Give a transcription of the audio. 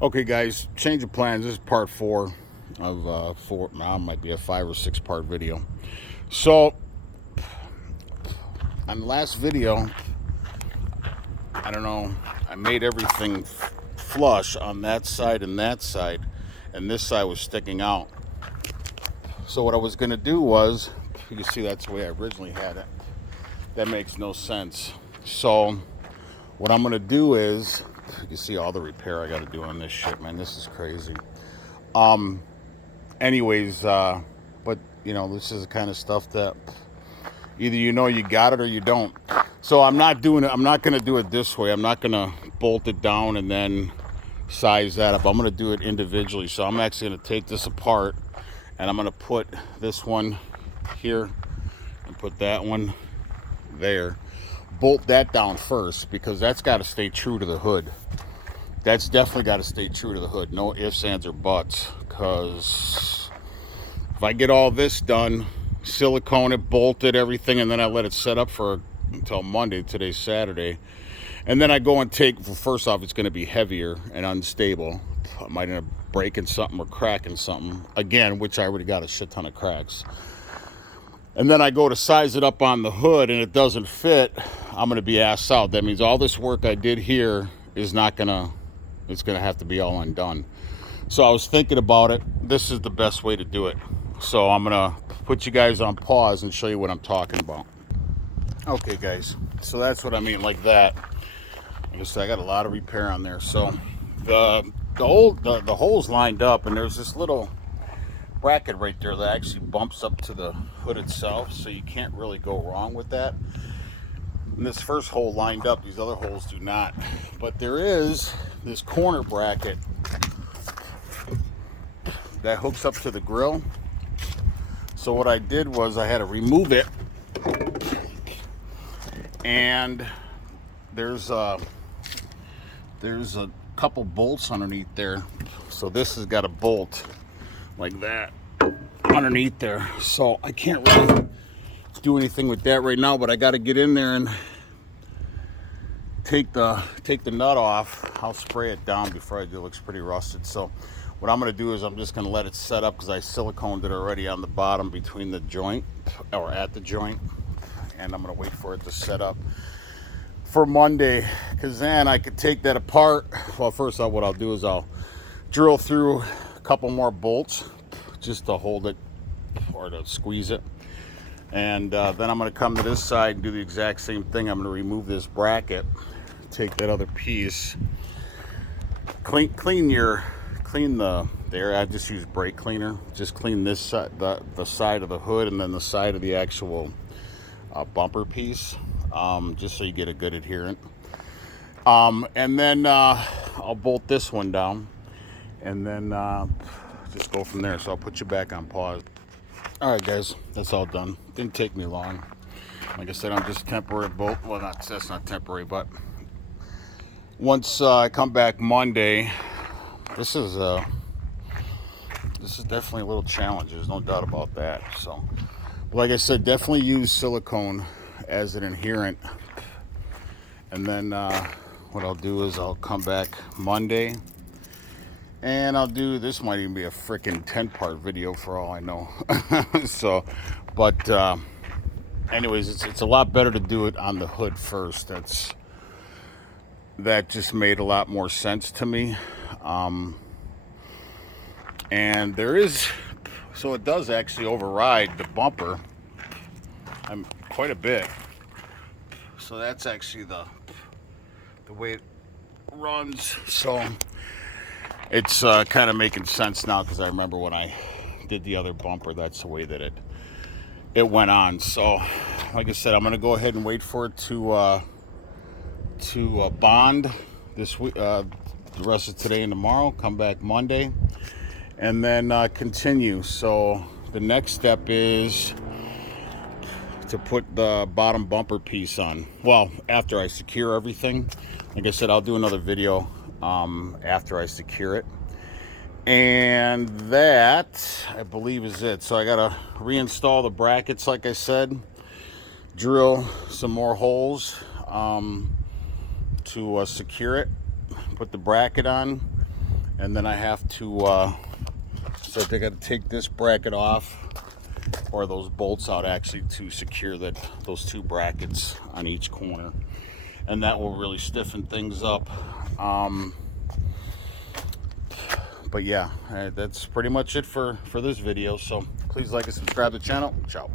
Okay, guys, change of plans. This is part four of four. Now it might be a 5 or 6 part video. So, on the last video, I don't know, I made everything flush on that side, and this side was sticking out. So what I was going to do was, you can see that's the way I originally had it. That makes no sense. So what I'm going to do is, you can see all the repair I got to do on this shit, man. This is crazy. Anyways, but you know, this is the kind of stuff that either you know you got it or you don't. So I'm not doing it. I'm not going to do it this way. I'm not going to bolt it down and then size that up. I'm going to do it individually. So I'm actually going to take this apart and I'm going to put this one here and put that one there. Bolt that down first because that's got to stay true to the hood. That's definitely got to stay true to the hood. No ifs, ands, or buts. Because if I get all this done, silicone it, bolt it, everything, and then I let it set up for until Monday. Today's Saturday. And then I go and take, well, first off, it's going to be heavier and unstable. I might end up breaking something or cracking something. Again, which I already got a shit ton of cracks. And then I go to size it up on the hood and it doesn't fit. I'm going to be ass out. That means all this work I did here is not going to, it's going to have to be all undone. So I was thinking about it. This is the best way to do it. So I'm going to put you guys on pause and show you what I'm talking about. Okay, guys. So that's what I mean, like that. Like I said, I got a lot of repair on there. So the holes lined up, and there's this little bracket right there that actually bumps up to the hood itself, so you can't really go wrong with that. And this first hole lined up, these other holes do not. But there is this corner bracket that hooks up to the grill. So what I did was I had to remove it, and there's a couple bolts underneath there. So this has got a bolt like that underneath there. So I can't really do anything with that right now, but I got to get in there and take the nut off. I'll spray it down before I do. It looks pretty rusted. So what I'm going to do is I'm just going to let it set up because I siliconed it already on the bottom between the joint, or at the joint, and I'm going to wait for it to set up for Monday, because then I could take that apart. Well, first off, what I'll do is I'll drill through a couple more bolts just to hold it or to squeeze it, and then I'm going to come to this side and do the exact same thing. I'm going to remove this bracket, take that other piece, clean the there. I just use brake cleaner. Just clean this side, the side of the hood, and then the side of the actual bumper piece, just so you get a good adherent. And then I'll bolt this one down, and then just go from there. So I'll put you back on pause. All right, guys, that's all done. Didn't take me long. Like I said, I'm just temporary bolt. Well, that's not temporary, but once I come back Monday, this is definitely a little challenge. There's no doubt about that. So, like I said, definitely use silicone as an adherent. And then what I'll do is I'll come back Monday, and I'll do, this might even be a freaking 10-part video for all I know. So, but anyways, it's a lot better to do it on the hood first. That just made a lot more sense to me. And there is, so it does actually override the bumper quite a bit. So that's actually the way it runs. So it's kind of making sense now, because I remember when I did the other bumper, that's the way that it went on. So like I said, I'm going to go ahead and wait for it to bond this week, the rest of today and tomorrow. Come back Monday, and then continue. So the next step is to put the bottom bumper piece on. Well, after I secure everything, like I said, I'll do another video after I secure it. And that, I believe, is it. So I gotta reinstall the brackets, like I said, drill some more holes to secure it, put the bracket on, And then I have to, so I got to take this bracket off, or those bolts out actually, to secure those two brackets on each corner. And that will really stiffen things up. But yeah, that's pretty much it for this video. So please like and subscribe to the channel. Ciao.